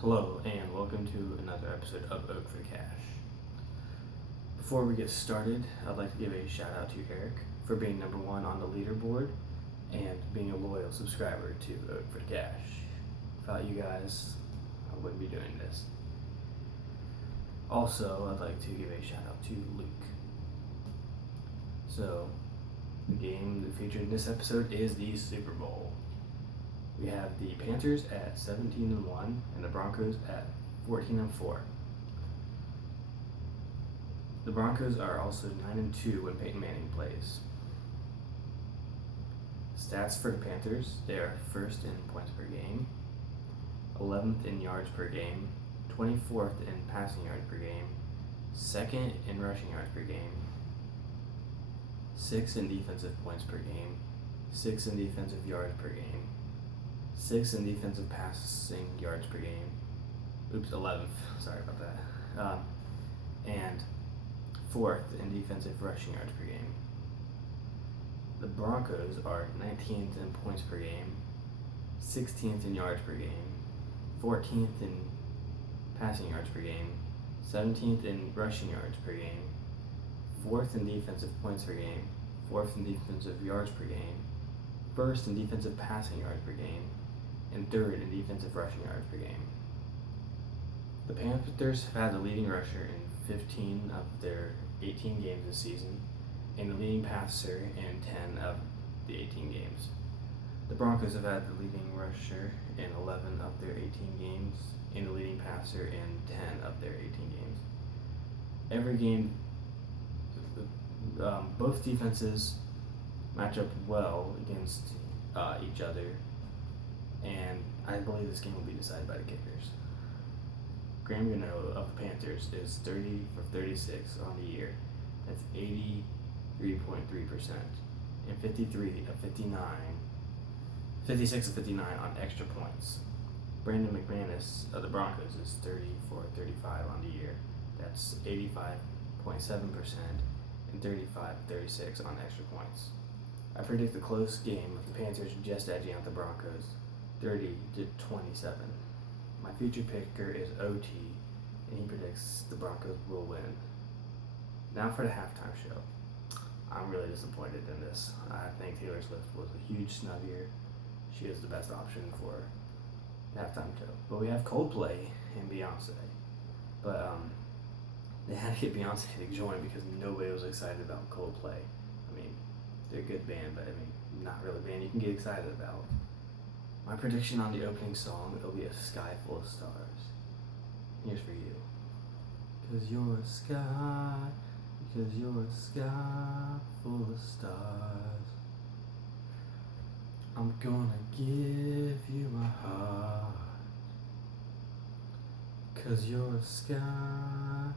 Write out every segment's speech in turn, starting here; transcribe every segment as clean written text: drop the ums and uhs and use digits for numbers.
Hello and welcome to another episode of Oak for Cash. Before we get started, I'd like to give a shout out to Eric for being number one on the leaderboard and being a loyal subscriber to Oak for Cash. Without you guys, I wouldn't be doing this. Also, I'd like to give a shout out to Luke. So, the game that featured in this episode is the Super Bowl. We have the Panthers at 17-1 and the Broncos at 14-4. The Broncos are also 9-2 when Peyton Manning plays. Stats for the Panthers: they are first in points per game, 11th in yards per game, 24th in passing yards per game, 2nd in rushing yards per game, 6th in defensive points per game, 6th in defensive yards per game, 6th in defensive passing yards per game. 11th. Sorry about that. And 4th in defensive rushing yards per game. The Broncos are 19th in points per game, 16th in yards per game, 14th in passing yards per game, 17th in rushing yards per game, 4th in defensive points per game, 4th in defensive yards per game, 1st in defensive passing yards per game, and 3rd in defensive rushing yards per game. The Panthers have had the leading rusher in 15 of their 18 games this season, and the leading passer in 10 of the 18 games. The Broncos have had the leading rusher in 11 of their 18 games, and the leading passer in 10 of their 18 games. Every game, both defenses match up well against each other, and I believe this game will be decided by the kickers. Graham Gano of the Panthers is 30 for 36 on the year. That's 83.3%, and 56 of 59 on extra points. Brandon McManus of the Broncos is 30 for 35 on the year. That's 85.7%, and 35 of 36 on extra points. I predict a close game with the Panthers just edging out the Broncos, 30-27. My future picker is OT, and he predicts the Broncos will win. Now for the halftime show. I'm really disappointed in this. I think Taylor Swift was a huge snub here. She is the best option for the halftime show. But we have Coldplay and Beyonce. But they had to get Beyonce to join because nobody was excited about Coldplay. I mean, they're a good band, but I mean, not really a band you can get excited about. My prediction on the opening song, it'll be a sky full of stars. Here's for you. 'Cause you're a sky full of stars. I'm gonna give you my heart. 'Cause you're a sky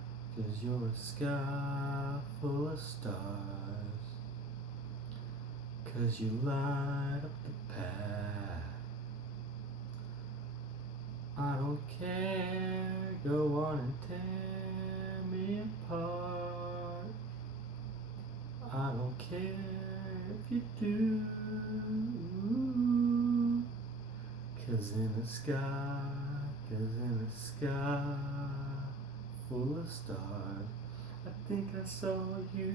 full of stars. 'Cause you light up the path. I don't care, go on and tear me apart. I don't care if you do. 'Cause in the sky full of stars, I think I saw you.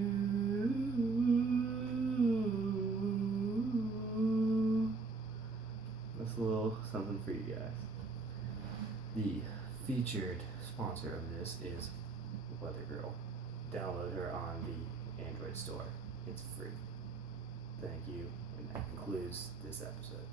That's a little something for you guys. The featured sponsor of this is Weather Girl. Download her on the Android store. It's free. Thank you, and that concludes this episode.